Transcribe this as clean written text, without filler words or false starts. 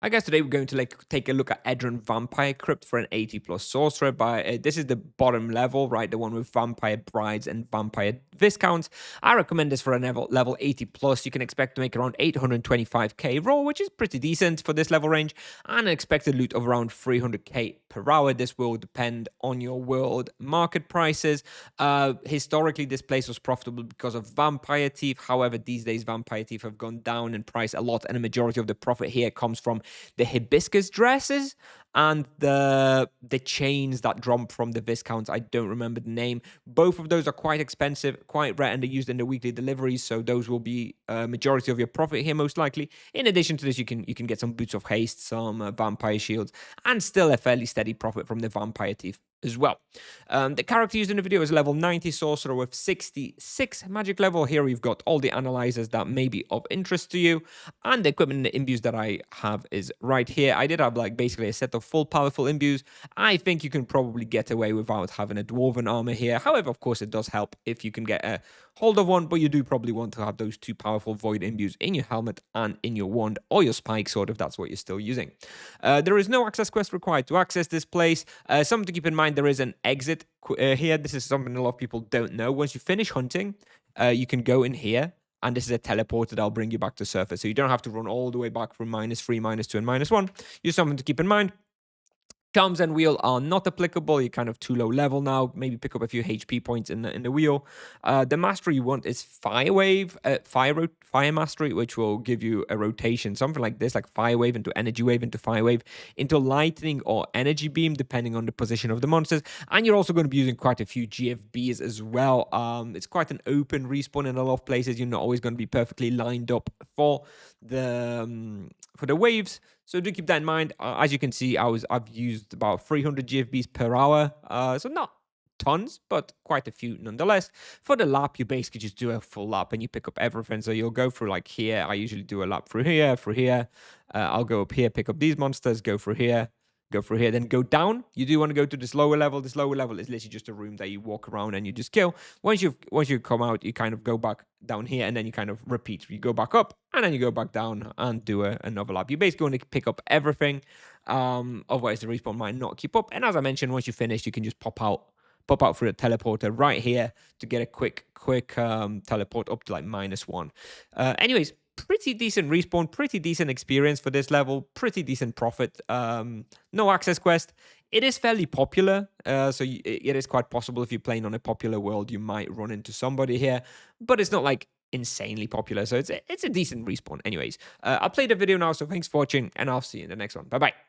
I guess today we're going to take a look at Edron Vampire Crypt for an 80 plus sorcerer. This is the bottom level, right? The one with vampire brides and vampire viscounts. I recommend this for a level 80 plus. You can expect to make around 825k roll, which is pretty decent for this level range, and an expected loot of around 300k per hour. This will depend on your world market prices. Historically, this place was profitable because of Vampire Thief. However, these days Vampire Thief have gone down in price a lot, and a majority of the profit here comes from the hibiscus dresses and the chains that drop from the viscounts. I don't remember the name. Both of those are quite expensive, quite rare, and they're used in the weekly deliveries, so those will be a majority of your profit here, most likely. In addition to this, you can get some boots of haste, some vampire shields, and still a fairly steady profit from the Vampire Thief as well. The character used in the video is a level 90 sorcerer with 66 magic level. Here we've got all the analyzers that may be of interest to you, and the equipment and the imbues that I have is right here. I did have basically a set of full powerful imbues. I think you can probably get away without having a dwarven armor here. However, of course, it does help if you can get a hold of one, but you do probably want to have those two powerful void imbues in your helmet and in your wand or your spike sword if that's what you're still using. There is no access quest required to access this place. Something to keep in mind, there is an exit here. This is something a lot of people don't know. Once you finish hunting, you can go in here, and this is a teleporter that'll bring you back to surface. So you don't have to run all the way back from -3, -2, and -1. Just something to keep in mind. Charms and wheel are not applicable. You're kind of too low level now. Maybe pick up a few HP points in the wheel. The mastery you want is Fire Wave, Fire Mastery, which will give you a rotation, something like this, like Fire Wave into Energy Wave into Fire Wave into Lightning or Energy Beam, depending on the position of the monsters. And you're also going to be using quite a few GFBs as well. It's quite an open respawn in a lot of places. You're not always going to be perfectly lined up for the waves. So do keep that in mind. As you can see, I've used about 300 GFBs per hour. So not tons, but quite a few nonetheless. For the lap, you basically just do a full lap and you pick up everything. So you'll go through like here. I usually do a lap through here, through here. I'll go up here, pick up these monsters, go through here, then go down. You do want to go to this lower level. This lower level is literally just a room that you walk around and you just kill. Once you come out, you kind of go back down here and then you kind of repeat. You go back up and then you go back down and do another lap. You basically want to pick up everything. Otherwise the respawn might not keep up. And as I mentioned, once you finish, you can just pop out through the teleporter right here to get a quick teleport up to like -1. Anyways, pretty decent respawn, pretty decent experience for this level, pretty decent profit. No access quest. It is fairly popular, so it is quite possible if you're playing on a popular world, you might run into somebody here, but it's not like insanely popular, so it's a decent respawn. Anyways, I'll play the video now, so thanks for watching, and I'll see you in the next one. Bye-bye.